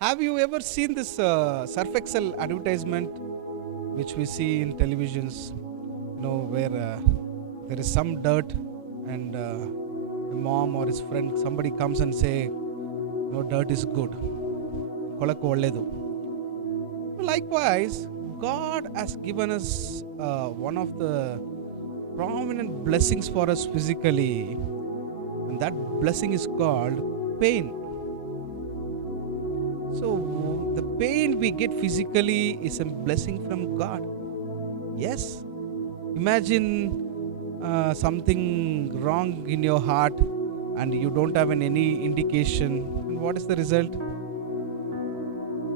Have you ever seen this Surf Excel advertisement which we see in televisions? Where there is some dirt and a mom or his friend, somebody comes and say, no, dirt is good. Kolakku olledu. Likewise, God has given us one of the prominent blessings for us physically, and that blessing is called pain. So, the pain we get physically is a blessing from God. Yes. Imagine something wrong in your heart and you don't have any indication. And what is the result?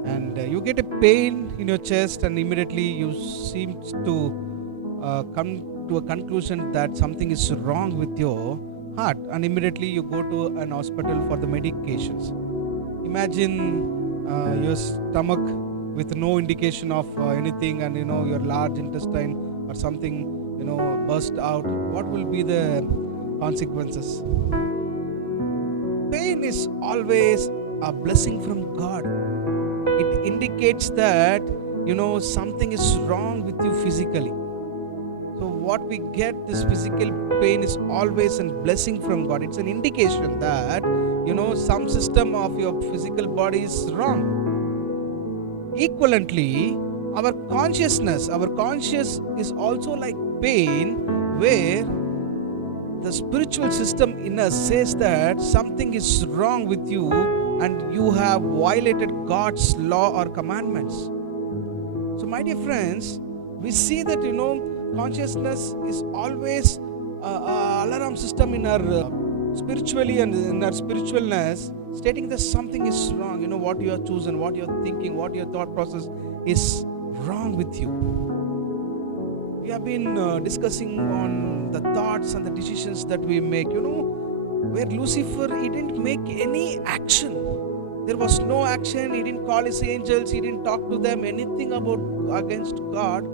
And you get a pain in your chest, and immediately you seem to come to a conclusion that something is wrong with your heart, and immediately you go to an hospital for the medications. Imagine your stomach with no indication of anything, and your large intestine or something burst out. What will be the consequences? Pain is always a blessing from God. It indicates that something is wrong with you physically. So what we get, this physical pain, is always a blessing from God. It's an indication that some system of your physical body is wrong. Equivalently, our conscious is also like pain, where the spiritual system in us says that something is wrong with you and you have violated God's law or commandments. So my dear friends, we see that consciousness is always an alarm system in our spiritually and in our spiritualness, stating that something is wrong. What you are choosing, what you are thinking, what your thought process is wrong with you. We have been discussing on the thoughts and the decisions that we make. Where Lucifer, he didn't make any action. There was no action. He didn't call his angels. He didn't talk to them anything about against God.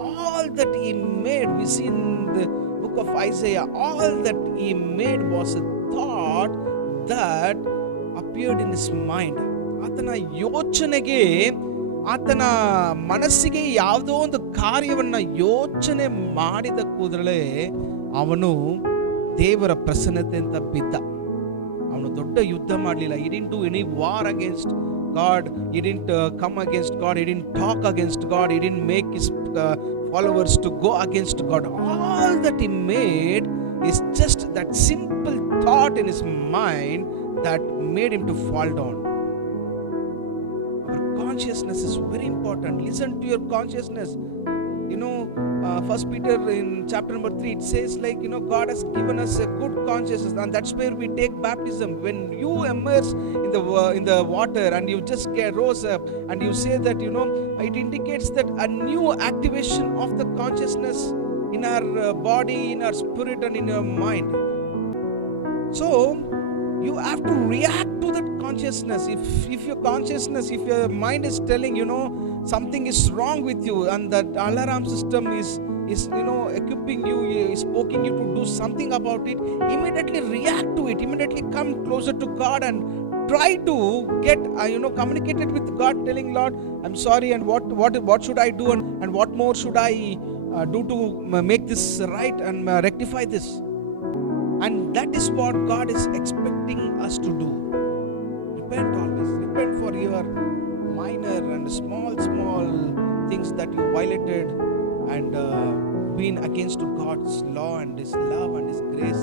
All that he made, we see in the book of Isaiah, all that he made was a thought that appeared in his mind. ಆತನ ಯೋಚನೆಗೆ, ಆತನ ಮನಸ್ಸಿಗೆ ಯಾವುದೋ ಒಂದು ಕಾರ್ಯವನ್ನ ಯೋಚನೆ ಮಾಡಿದ ಕೂಡಲೇ ಅವನು ದೇವರ ಪ್ರಸನ್ನತೆ ಅಂತ ಬಿದ್ದ. ಅವನು ದೊಡ್ಡ ಯುದ್ಧ ಮಾಡಲಿಲ್ಲ. He didn't do any war against God. He didn't come against God. He didn't talk against God. He didn't make his followers to go against God. All that he made is just that simple thought in his mind that made him to fall down. Our consciousness is very important. Listen to your consciousness. First Peter in chapter number 3, it says God has given us a good consciousness, and that's where we take baptism. When you immerse in the water and you just rose up and you say that it indicates that a new activation of the consciousness in our body, in our spirit, and in your mind. So you have to react to that consciousness. If your consciousness, if your mind is telling something is wrong with you, and that alarm system is equipping you, is poking you to do something about it, immediately react to it. Immediately come closer to God and try to get communicated with God, telling, Lord, I'm sorry, and what should I do, and what more should I do to make this right and rectify this. And that is what God is expecting us to do. Repent always. Repent for your minor and small things that you violated and been against God's law and His love and His grace.